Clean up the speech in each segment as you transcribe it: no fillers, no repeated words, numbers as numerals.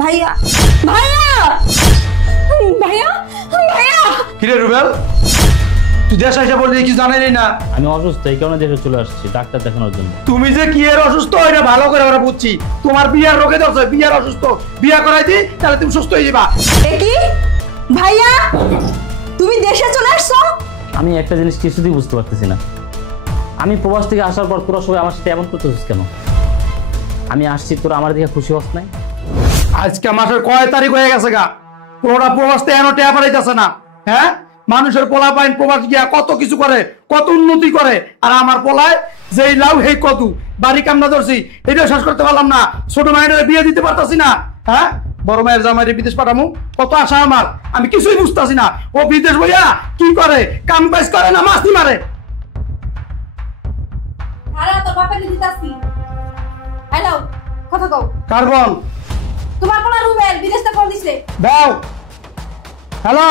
ভাইয়া ভাইয়া ভাইয়া ভাইয়া কিরে রুবেল, তুই দেশ আইসা বললি কি জানাই না? আমি অসুস্থ, এই কারণে দেশে চলে আসছি ডাক্তার দেখানোর জন্য। তুমি যে কি এর অসুস্থ এটা ভালো করে আমরা বুঝছি। তোমার বিয়ার রোগে ধরছে, বিয়ার অসুস্থ, বিয়া করাই দি তাহলে তুমি সুস্থ হয়ে যাবা। এ কি ভাইয়া, তুমি দেশে চলে আসছো? আমি একটা জিনিস কিছুতেই বুঝতে পারতেছি না, আমি প্রবাস থেকে আসার পর তোরা সবাই আমার সাথে এমন করতেছিস কেন? আমি আসছি, তোরা আমার দিকে খুশি হস নাই? আজকে মাসের কয় তারিখ হয়ে গেছে গা, পুরোটা প্রবাসতে এনো টেয়া পাঠাইতেছে না। হ্যাঁ, মানুষের পোলা পাইন প্রবাস গিয়া কত কিছু করে, কত উন্নতি করে, আর আমার পোলায় যেই লাউ হেই কদু, বাড়ি কামনা ধরছি এটা শেষ করতে পারলাম না। ছোট মায়ের বিয়ে দিতে পারতাছি না। হ্যাঁ, বড় মায়ের জামাইরে বিদেশ পাঠামু, কত আশা আমার, আমি কিছুই বুঝতেছি না। ও বিদেশ বইয়া কি করে, কাম কাজ করে না মাস্তি মারে। আরে তোর বাপের দিতাছি। হ্যালো, কথা কও। কার্বন তোমার পোলা রুবেল বিদেশ থেকে ফোন দিছে। দাও। হ্যালো,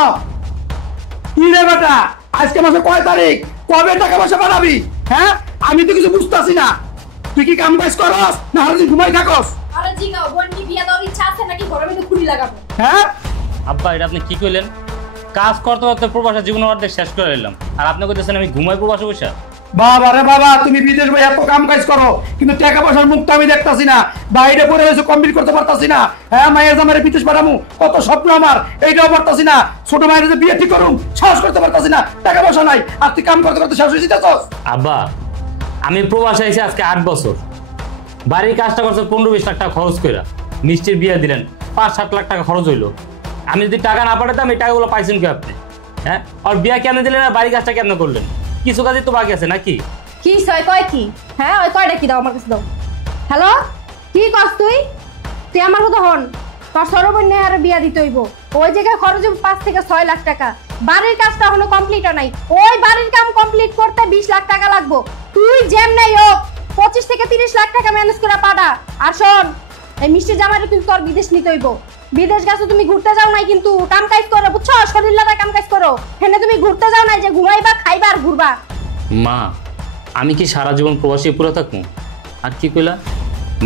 কি রে বেটা, আজকে মাসে কয় তারিখ, কবে টাকা পয়সা পাঠাবি? হ্যাঁ, আমি তো কিছু বুঝতাছি না। তুই কি কাম কাজ করস না হলে ঘুমাই থাকস? আরে জিগাও, বোন কি বিয়া দেওয়ার ইচ্ছা আছে নাকি ঘরের মধ্যে খুলি লাগাবো? হ্যাঁ আব্বা, এটা আপনি কি কইলেন? কাজ করতে করতে প্রবাসী জীবন অর্ধেক শেষ করে এলাম, আর আপনি কইতেছেন আমি ঘুমাই প্রবাসে বসে? বাবা রে বাবা, তুমি বিদেশ ভাই এত কাম কাজ করো, কিন্তু টাকা পয়সার মুখ তো আমি দেখতাছি না। বাইরে পড়ে রয়েছে, কমপ্লিট করতে পারতাছি না। হ্যাঁ, মায়ের জামাইরে বিদেশ পাঠামু, কত স্বপ্ন আমার, এইটাও পারতাছি না। ছোট মায়ের যে বিয়ে ঠিক করুম, সাহস করতে পারতাছি না, টাকা পয়সা নাই। আর তুই কাম করতে করতে শেষ হয়ে যেতেছস। আব্বা, আমি প্রবাসে এসে আজকে 8 বছর, বাড়ির কাজটা করছে 15-20 লাখ টাকা খরচ করে, মিষ্টির বিয়ে দিলেন 5-7 লাখ টাকা খরচ হইলো। আমি যদি টাকা না পাঠাতাম এই টাকাগুলো পাইছেন কি আপনি? হ্যাঁ, আর বিয়া কেন দিলেন আর বাড়ির কাজটা কেন করলেন? কিছু কাজই তো বাকি আছে নাকি? কি সয় কয় কি? হ্যাঁ, ওই কয়টা কি দাও আমার কাছে দাও। হ্যালো, কি কস তুই? তুই আমার কথা হন, তোর সরবন্যে আর বিয়া দিতে হইব। ওই জায়গায় খরচ 5 থেকে 6 লাখ টাকা। বাড়ির কাজটা এখনো কমপ্লিট নাই, ওই বাড়ির কাম কমপ্লিট করতে 20 লাখ টাকা লাগবো। তুই যেমন হোক 25 থেকে 30 লাখ টাকা ম্যানেজ করে পাঠা। আর শোন, এই মিষ্টি জামাইটা তুই তোর বিদেশ নিতে হইব। বিদেশ গেছো তুমি, ঘুরতে যাও নাই, কিন্তু কাম কাজ করো, বুঝছো? শরীর লাগা কাম কাজ করো। হেনে তুমি ঘুরতে যাও নাই যে ঘুমাইবা, খাইবা আর ঘুরবা। মা, আমি কি সারা জীবন প্রবাসী পুরো থাকবো? আর কি কইলা,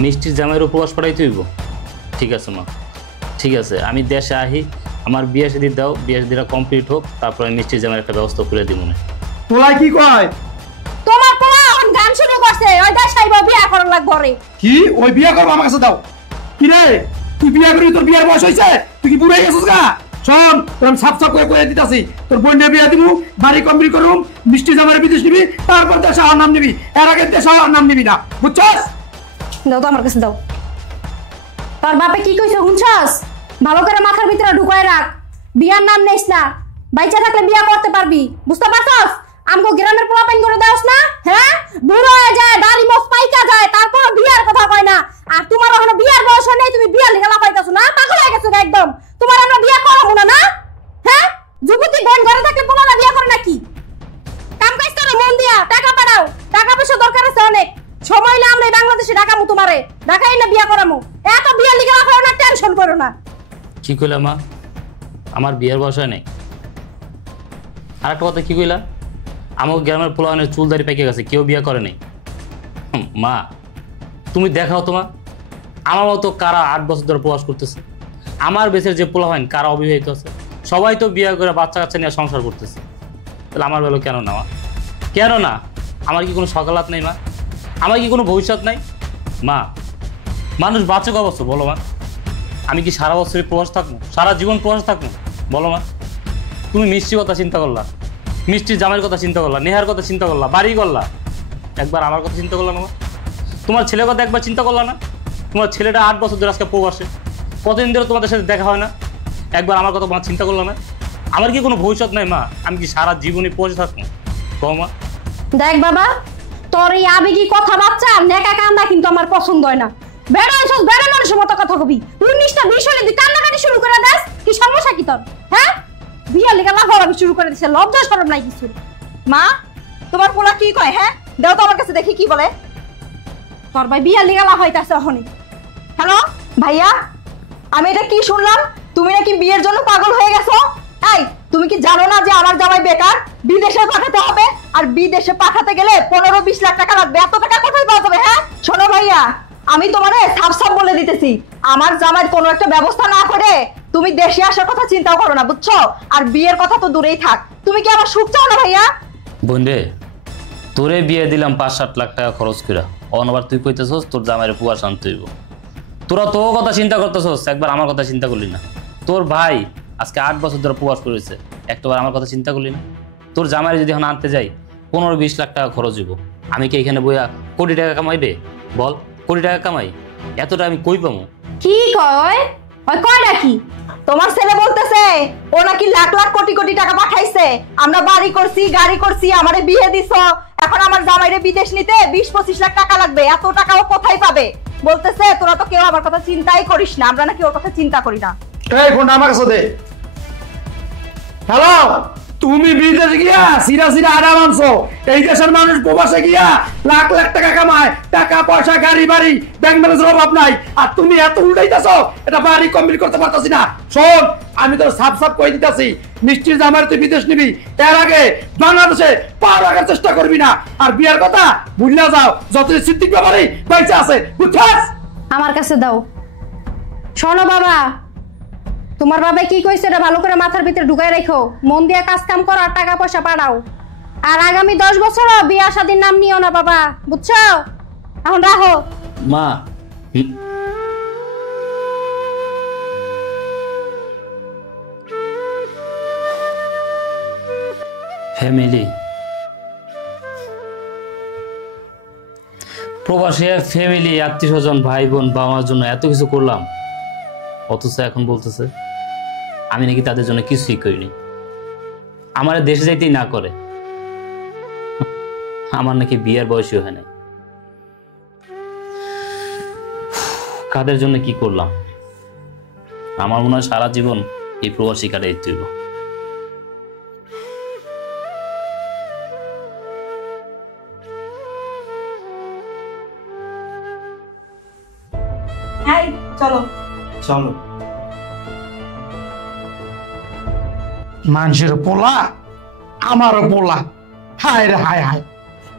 মিষ্টির জামাইয়ের প্রবাস পাঠাইতে হইব? ঠিক আছে মা, ঠিক আছে, আমি দেশে আহি, আমার বিয়ে শাদী দাও, বিয়ে শাদীটা কমপ্লিট হোক, তারপর আমি মিষ্টির জামাইয়ের একটা ব্যবস্থা করে দিব না। তোলাই কি কয়? তোমার পোলা এখন গান শুরু করছে, ওই দেশ আইব বিয়া করার লাগবে রে। কি ওই বিয়া করবো? আমার কাছে দাও। কি রে, তুই বিয়া করবি? তোর বিয়ার বয়স হয়েছে, তুই কি বুড়ো হয়ে গেছিস গা? শোন, তোর আমি সাফ সাফ করে দিতেছি, তোর বোনের বিয়া দিবু, বাড়ি কমপ্লিট করুম, মিষ্টি জামাইয়ের বিদেশ নিবি, তারপর দেশে আমার নাম নিবি, এর আগে দেশে আমার নাম নিবি না, বুঝছস? দাও তো আমার কাছে দাও। তোর বাপে কি কইছে শুনছস? ভালো করে মাথার ভিতরে ঢুকায় রাখ, বিয়ার নাম নেস না। বাইচা থাকলে বিয়া করতে পারবি, বুঝতে পারছস? আমগো গ্রামের পোলাপাইন করে দাওস না? হ্যাঁ, বুড়ো হয়ে যায়, দাড়ি মোছ পাইকা যায়, তারপর বিয়ার কথা কয় না। আর তোমার এখনো বিয়ার বয়স নেই, তুমি বিয়ার লিখে লাফাইতাছো না? পাগল হয়ে গেছো একদম। তোমার আমরা বিয়া করাবো না না? হ্যাঁ, যুবতী বোন ঘরে থাকলে পোলারা বিয়া করে নাকি? কাম কাজ করো মন দিয়া, টাকা পাঠাও, টাকা পয়সা দরকার আছে অনেক। সময় হলে আমরা বাংলাদেশে ঢাকামু তোমারে, ঢাকাই না বিয়া করামু। এত বিয়া লিখে লাফাও না, টেনশন করো না। কি কইলা মা, আমার বিয়ের বয়স হয় নাই? আর একটা কথা কি কইলা, আমার গ্রামের পোলাওয়ানের চুল দাড়ি পেকে গেছে, কেউ বিয়ে করে নাই। মা, তুমি দেখাও তোমার, আমার মতো কারা 8 বছর ধরে প্রবাস করতেছে, আমার বেশের যে পোলাওয়ান কারা অবিবাহিত আছে, সবাই তো বিয়ে করে বাচ্চা কাচ্চা নিয়ে সংসার করতেছে। তাহলে আমার বেলা কেন না মা? কেন না? আমার কি কোনো সকালাত নেই মা? আমার কি কোনো ভবিষ্যৎ নাই? মা, মানুষ বাঁচে ক বছর বলো মা? আমি কি সারা বছরই প্রবাস থাকবো, সারা জীবন প্রবাস থাকবো বলো মা? তুমি মিষ্টির কথা চিন্তা করলা, মিষ্টির জামাইয়ের কথা চিন্তা করলা, নেহার কথা চিন্তা করলা, বাড়ি করলা, একবার আমার কথা চিন্তা করলা না মা? তোমার ছেলের কথা একবার চিন্তা করলা না? তোমার ছেলেটা 8 বছর ধরে আজকে প্রবাসে, কতদিন ধরে তোমাদের সাথে দেখা হয় না? একবার আমার কথা মা চিন্তা করলা না? আমার কি কোনো ভবিষ্যৎ নাই মা? আমি কি সারা জীবনে প্রবাসে থাকবো কও মা? দেখ বাবা, তোর এই আবেগী কথাবার্তা নেকা কান্দা কিন্তু আমার পছন্দ হয় না। বেড়াইছস, বেড়া মানুষের মতো কথা কবি। 19টা বিষয় তুই কান্নাকাটি শুরু করে দাস, কি সমস্যা কি তোর? হ্যাঁ, বিয়া লেগে লাফালাফি শুরু করে দিছে, লজ্জা শরম নাই কিছু। মা, তোমার পোলা কি কয়? হ্যাঁ, দাও তো আমার কাছে দেখি কি বলে। তোর ভাই বিয়া লেগে লাফাইতাছে এখনই। হ্যালো ভাইয়া, আমি এটা কি শুনলাম? তুমি নাকি বিয়ের জন্য পাগল হয়ে গেছো? এই, তুমি কি জানো না যে আমার জামাই বেকার, বিদেশে পাঠাতে হবে, আর বিদেশে পাঠাতে গেলে 15-20 লাখ টাকা লাগবে। এত টাকা কোথায় পাওয়া যাবে? হ্যাঁ শোনো ভাইয়া, আমি তোমারে সাফ সাফ বলে দিতেছি, আমার জামাইয়ের কোনো একটা ব্যবস্থা না করে তুমি দেশে আসার কথা চিন্তাও করো না, বুঝছো? আর বিয়ের কথা তো দূরেই থাক। তুমি কি আমার সুখ চাও না ভাইয়া? বোন রে, তোরে বিয়ে দিলাম 5-7 লাখ টাকা খরচ করে, অনবার তুই কইতেছস তোর জামাইরে পুয়া শান্তি হইব। তোরা তো কথা চিন্তা করতেছস, একবার আমার কথা চিন্তা করলি না। তোর ভাই আজকে 8 বছর ধরে প্রবাস করেছে, একটাবার আমার কথা চিন্তা করলি না? তোর জামাইরে যদি এখন আনতে যাই 15-20 লাখ টাকা খরচ হইব, আমি কি এখানে বইয়া কোটি টাকা কামাই রে? বল, কোটি টাকা কামাই? এতটা আমি কই পাবো? কি কয়? ওই কয়টা কি? তোমার ছেলে বলতেছে ও নাকি লাখ লাখ কোটি কোটি টাকা পাঠাইছে, আমরা বাড়ি করছি, গাড়ি করছি, আমারে বিয়ে দিছো, এখন আমার জামাইরে বিদেশ নিতে 20-25 লাখ টাকা লাগবে। এত টাকা ও কোথায় পাবে? বলতেছে তোরা তো কেউ আমার কথা চিন্তাই করিস না, আমরা নাকি ওর কথা চিন্তা করি না। এই ফোনটা আমার কাছে দে। হ্যালো, তুমি বিদেশে গিয়া সিরা সিরা আডা মানছো, এই দেশের মানুষ প্রবাসে গিয়া লাখ লাখ টাকা কামায়, টাকা পয়সা গাড়ি বাড়ি ব্যাংক ব্যালেন্সের অভাব নাই, আর তুমি এত উল্টাইতেছো, এটা বাড়ি কমপ্লিট করতে পারতাছি না। শোন, আমি তো সাফ সাফ কই দিতেছি, মিষ্টির জামাই তুই বিদেশ নিবি, এর আগে বাংলাদেশে পা রাখার চেষ্টা করবি না। আর বিয়ার কথা ভুলিয়া যাও, যত সিদ্দিক ব্যাপারই বাইচা আছে, বুঝছস? আমার কাছে দাও। শোনো বাবা, তোমার বাবা কি কইছে এটা ভালো করে মাথার ভিতরে ঢুকাই রাখো, মন দিয়ে কাজ কাম করো আর টাকা পয়সা পাঠাও। আর আগামী 10 বছরও বিয়া শাদীর নাম নিও না বাবা, বুঝছো? এখন রাখো। মা, ফ্যামিলি প্রবাসী ফ্যামিলি, আত্মীয় স্বজন, ভাই বোন, বাবা মার জন্য এত কিছু করলাম, অথচ এখন বলতেছে আমি নাকি তাদের জন্য কিছুই করিনি, আমার দেশে যাইতেই না করে, আমার নাকি বিয়ের বয়সই হয় নাই। কাদের জন্য কি করলাম? আমার মনে হয় সারা জীবন এই প্রবাসী কাটাই তুইব। হ্যাঁ চলো চলো। মানুষের পোলা, আমারও পোলা, হায় রে হায় হায়,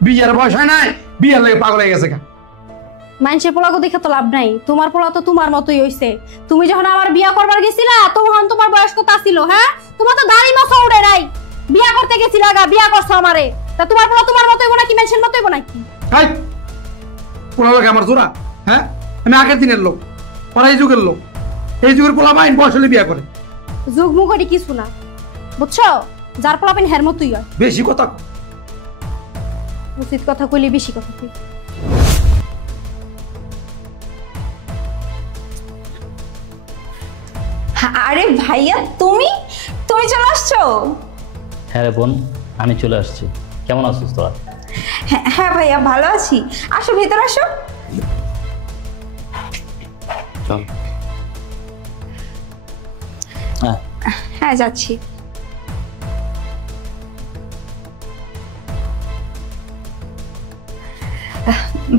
বিয়ের বয়স হয় নাই, বিয়ের লেগে পাগল হয়ে গেছে। মানুষের পোলাকে দেখে তো লাভ নাই, তোমার পোলা তো তোমার মতোই হইছে। তুমি যখন আমার বিয়া করবার গেছিলা তখন তোমার বয়স কত ছিল? হ্যাঁ, তোমার তো দাড়ি মাথা উড়ে নাই, বিয়া করতে গেছিলা গা, বিয়া করছো আমারে, তা তোমার পোলা তোমার মতো হইব নাকি মানুষের মতো হইব নাকি? হাই, পোলা লোক আমার জোড়া? হ্যাঁ, আমি আগের দিনের লোক, ওরা এই যুগের লোক, এই যুগের পোলা মাইন বয়স হলে বিয়া করে। যুগ মুগরি কিছু না, বুঝছো? যার পোলা পেন হের মতোই হয়। বেশি কথা উচিত কথা কইলে বেশি কথা কই। আরে ভাইয়া, তুমি তুমি চলে আসছো? হ্যাঁ রে বোন, আমি চলে আসছি। কেমন আছিস তোরা? হ্যাঁ ভাইয়া, ভালো আছি। আসো, ভেতর আসো। চল। হ্যাঁ হ্যাঁ, যাচ্ছি।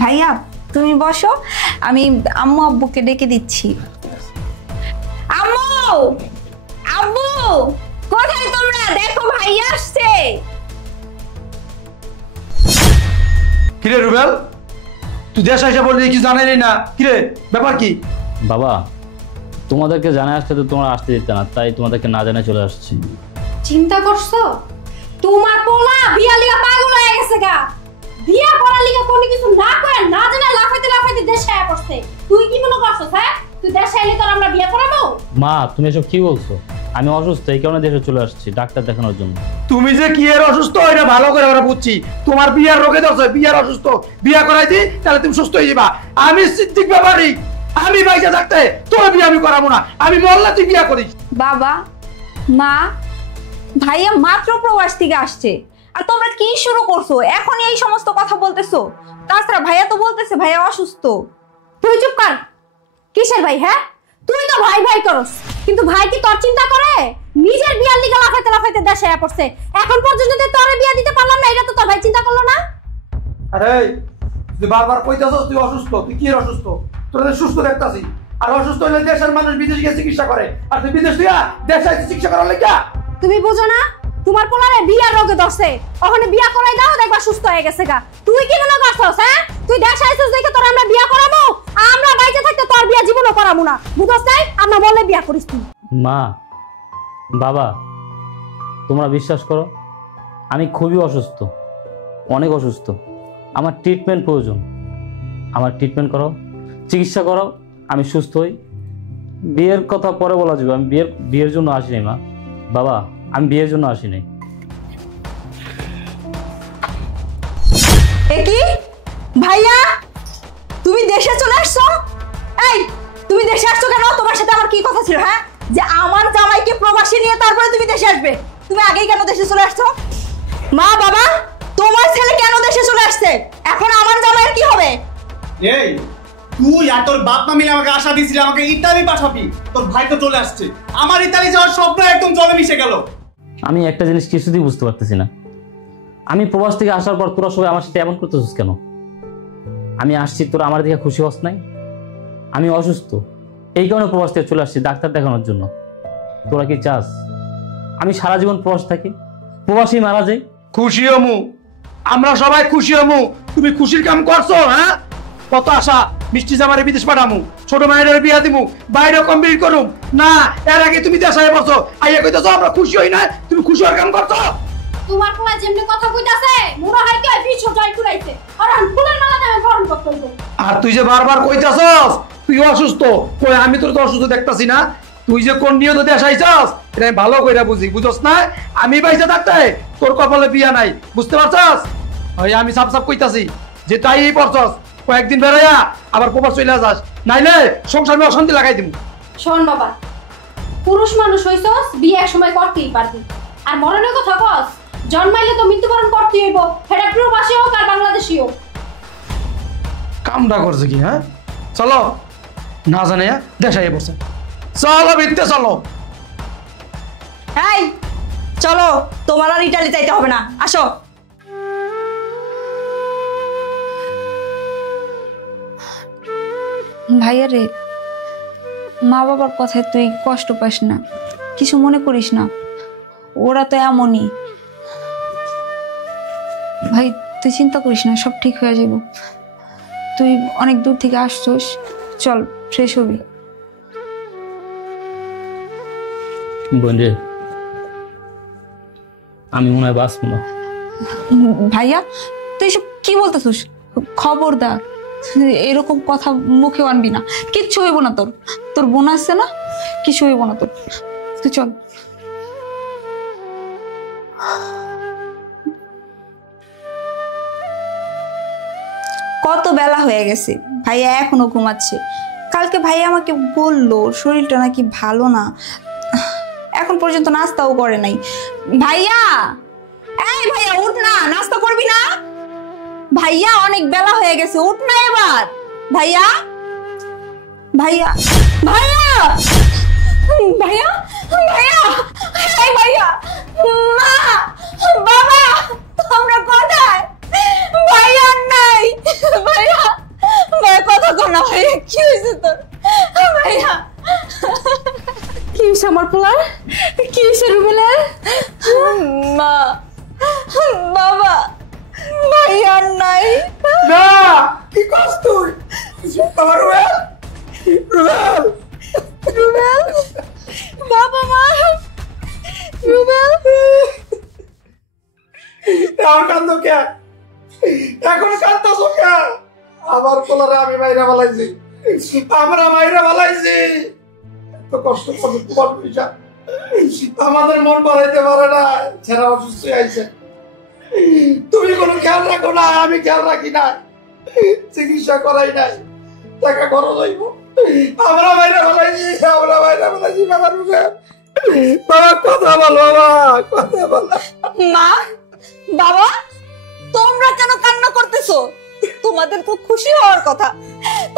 ভাইয়া তুমি বসো, আমি আম্মু আব্বুকে ডেকে দিচ্ছি। আম্মু, আব্বু, কোথায় তোমরা? দেখো ভাইয়া আসছে। কিরে রুবেল, তুই দেশ এসে বললি কি জানাই না? কিরে ব্যাপার কি? বাবা, তোমাদেরকে জানা আসতে তো তোমরা আসতে দিতে না, তাই তোমাদেরকে না জানায় চলে আসছি। চিন্তা করছো? তোমার পোলা বিয়া লিগা পাগল হয়ে গেছে গা, বিয়া করার লিগা কোনো কিছু না কয় না জানা লাফাইতে লাফাইতে দেশে আয়া পড়ছে। তুই কি মনে করছস? হ্যাঁ, তুই দেশে আইলে তোর আমরা বিয়া করাবো? মা, তুমি এসব কি বলছো? আমি অসুস্থ, এই কারণে দেশে চলে আসছি ডাক্তার দেখানোর জন্য। তুমি যে কি এর অসুস্থ এটা ভালো করে আমরা বুঝছি। তোমার বিয়ার রোগে ধরছে, বিয়ার অসুস্থ, বিয়া করাই দি তাহলে তুমি সুস্থ হয়ে যাবা। আমি সিদ্দিক ব্যাপারী, আমি বাইরে থাকতে তোর বিয়ে আমি করাবো না, আমি মরলে তুই বিয়া করিস। বাবা, মা, ভাইয়া মাত্র প্রবাস থেকে আসছে, আর তোমরা কি শুরু করছো? এখনই এই সমস্ত কথা বলতেছো? তাছাড়া ভাইয়া তো বলতেছে ভাইয়া অসুস্থ। তুই চুপ কর। কিসের ভাই? হ্যাঁ, তুই তো ভাই ভাই করস, কিন্তু ভাই কি তোর চিন্তা করে? নিজের বিয়ার লিগা লাফাইতে লাফাইতে দেশে আয়া পড়ছে, এখন পর্যন্ত তুই তোরে বিয়া দিতে পারলাম না, এটা তো তোর ভাই চিন্তা করলো না? আরে তুই বারবার কইতাছস তুই অসুস্থ, তুই কি অসুস্থ? তোদের সুস্থ দেখতাছি। আর অসুস্থ হলে দেশের মানুষ বিদেশে গিয়ে চিকিৎসা করে, আর তুই বিদেশ দিয়া দেশে চিকিৎসা করার লাগা? তুমি বুঝো না তোমার পোলারে বিয়ার রোগে ধরছে, ওখানে বিয়া করাই দাও, দেখবা সুস্থ হয়ে গেছে গা। তুই কি মনে করছস? হ্যাঁ, তুই দেশ আইছস দেখে তোর আমরা বিয়া করাবো? আমরা বাইরে থাকতে তোর বিয়া জীবনও করাবো না, বুঝছস? নাই আমরা বললে বিয়া করিস তুই। মা, বাবা, তোমরা বিশ্বাস করো, আমি খুবই অসুস্থ, অনেক অসুস্থ। আমার ট্রিটমেন্ট প্রয়োজন। আমার ট্রিটমেন্ট করো, চিকিৎসা করো, আমি সুস্থ হই। বিয়ের কথা পরে বলা যাবে। আমি বিয়ের জন্য আসিনি মা, বাবা, আমি বিয়ের জন্য আসিনি। এ কি ভাইয়া, তুমি দেশে চলে আসছো? এই তুমি দেশে আসছো কেন? তোমার সাথে আমার কি কথা ছিল? হ্যাঁ, যে আমার জামাইকে প্রবাসী নিয়ে তারপরে তুমি দেশে আসবে, তুমি আগেই কেন দেশে চলে আসছো? মা বাবা, তোমার ছেলে কেন দেশে চলে আসছে? এখন আমার জামাইয়ের কি হবে? এই তুই আর তোর বাপ মা মিলে আমাকে আশা দিয়েছিলি আমাকে ইতালি পাঠাবি, তোর ভাই তো চলে আসছে। আমার ইতালি যাওয়ার স্বপ্ন একদম জলে মিশে গেল। আমি একটা জিনিস কিছুতেই বুঝতে পারতেছি না, আমি প্রবাস থেকে আসার পর তোরা সবাই আমার সাথে এমন করতেছিস কেন? আমি আসছি, তোরা আমার দিকে খুশি হস নাই? আমি অসুস্থ, এই কারণে প্রবাস থেকে চলে আসছি ডাক্তার দেখানোর জন্য। তোরা কি চাস আমি সারা জীবন প্রবাস থাকি, প্রবাসী মারা যাই? খুশি হমু, আমরা সবাই খুশি হমু। তুমি খুশির কাম করছো? হ্যাঁ, কত আশা, মিষ্টি জামারে বিদেশ পাঠামু, ছোট মায়ের বিয়া দিমু, বাইরে কমপ্লিট করুম না, এর আগে তুমি দেশে পড়ছো, আইয়া কইতেছো আমরা খুশি হই না। তুমি খুশি হওয়ার কাম করছো? তোমার পোলা যেমনি কথা কইতাছে মুরা হয় কি পিছ জয় কুড়াইছে, আর আমি ফুলের মালা দেবে বরণ করতে হইব। আর তুই যে বারবার কইতাছস তুই অসুস্থ, কই আমি তোর তো অসুস্থ দেখতাছি না। তুই যে কোন নিয়ত দেশ আইছস এটা আমি ভালো কইরা বুঝি, বুঝছস না? আমি বাইসা থাকতে তোর কপালে বিয়া নাই, বুঝতে পারছস? ওই আমি সাপ সাপ কইতাছি যে তাই পড়ছস, কয়েকদিন বেড়াইয়া আবার প্রবাস চলে যাস, নাইলে সংসার নিয়ে অশান্তি লাগাই দিমু। শোন বাবা, পুরুষ মানুষ হইছস, বিয়ে এক সময় করতেই পারবি। আর মরণের কথা কস, জন্মাইলে তো মৃত্যুবরণ করতেই হইব, সেটা প্রবাসী হোক আর বাংলাদেশী হোক। কামটা করছে কি? হ্যাঁ, চলো না জানে দেশ আইয়া পড়ছে, চলো বিদ্যে চলো। এই চলো, তোমার আর ইটালি যাইতে হবে না, আসো। ভাইয়া রে, মা বাবার কথায় তুই কষ্ট পাস না, কিছু মনে করিস না, ওরা তো এমনই। ভাই তুই চিন্তা করিস না, সব ঠিক হয়ে যাব। তুই অনেক দূর থেকে আসছস, চল ফ্রেশ হবি। বোন, আমি মনে হয় বাঁচব না। ভাইয়া তুই সব কি বলতেছিস? খবরদার এরকম কথা মুখে আনবি না, কিচ্ছু হইব না তোর। তোর বোন আসছে না, কিছু হইব না তোর, তুই চল। কত বেলা হয়ে গেছে, ভাইয়া এখনো ঘুমাচ্ছে। কালকে ভাইয়া আমাকে বললো শরীরটা নাকি ভালো না, এখন পর্যন্ত নাস্তাও করে নাই। ভাইয়া, এই ভাইয়া উঠ না, নাস্তা করবি না? ভাইয়া অনেক বেলা হয়ে গেছে, উঠ না এবার। ভাইয়া, ভাইয়া, ভাইয়া, ভাইয়া, ভাইয়া, এই ভাইয়া, মা, বাবা, তোমরা কোথায়? ভাইয়া নাই, ভাইয়া, ভাইয়া কথা কর না। ভাইয়া কি হয়েছে তোর? ভাইয়া কি হইছে আমার পোলার? কি হইছে রুবেলের? মা, বাবা, ভাইয়া নাই। না, কি করছ তুই? আমার রুবেল, রুবেল, রুবেল, বাবা, মা, রুবেল। আমার কান্দো কে? এখন কান্দছো কে? আমার পোলারে আমি মাইরা বালাইছি, আমরা মাইরা বালাইছি। এত কষ্ট করে তোমার পয়সা আমাদের মন বাড়াইতে পারে না, ছেড়া অসুস্থ আইছে। তুমি কোনো খেয়াল রাখো না, আমি খেয়াল রাখি না, চিকিৎসা করাই নাই, টাকা খরচ হইব। আমরা মাইরা বালাইছি, আমরা মাইরা বালাইছি। বাবা রুবে, বাবা কথা বল, বাবা কথা বল। মা, বাবা, তোমরা কেন কান্না করতেছো? তোমাদের তো খুশি হওয়ার কথা,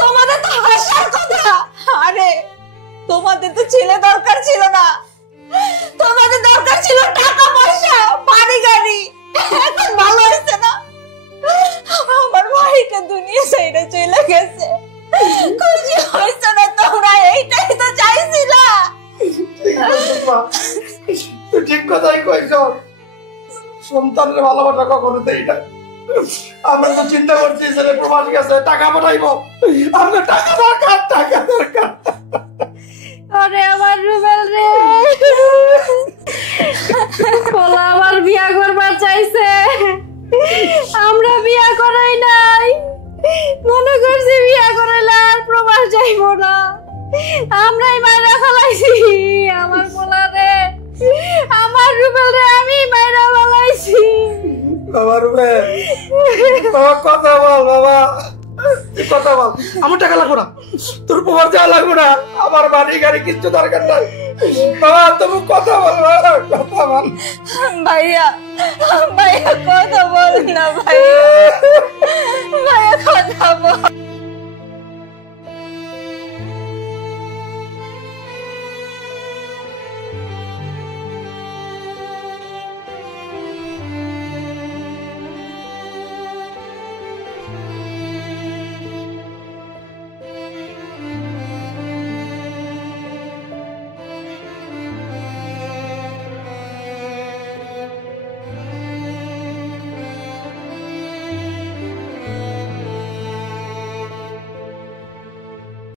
তোমাদের তো হাসার কথা। আরে তোমাদের তো ছেলে দরকার ছিল না, তোমাদের দরকার ছিল টাকা পয়সা, বাড়ি গাড়ি। এখন ভালো হয়েছে না? আমার ভাইটা দুনিয়া ছেড়ে চলে গেছে, খুশি হয়েছে না তোমরা? এইটাই তো চাইছিলা। তুই ঠিক কথাই কইছ, সন্তানের ভালোবাসা কখনো দেই না। আমরা তো চিন্তা করছি ছেলে প্রবাস গেছে, টাকা পাঠাইবো, আমরা টাকা দরকার। আরে আমার রুবেল রে, পোলা আমার বিয়া করবার চাইছে, আমরা বিয়া করাই নাই, মনে করছি বিয়া করাইলে আর প্রবাস যাইবো না, আমরাই মাইরা ফেলাইছি আমার পোলা রে, আমার রুবেল রে আমি মাইরা ফেলাইছি। বাবা রুবেল, বাবা কথা বল, বাবা কথা বল। আমার টাকা লাগবো না, তোর প্রবাস যাওয়া লাগবো না, আমার বাড়ি গাড়ি কিচ্ছু দরকার নাই। বাবা তুমি কথা বল, কথা বল। ভাইয়া ভাইয়া কথা বল না, ভাইয়া ভাইয়া কথা বল।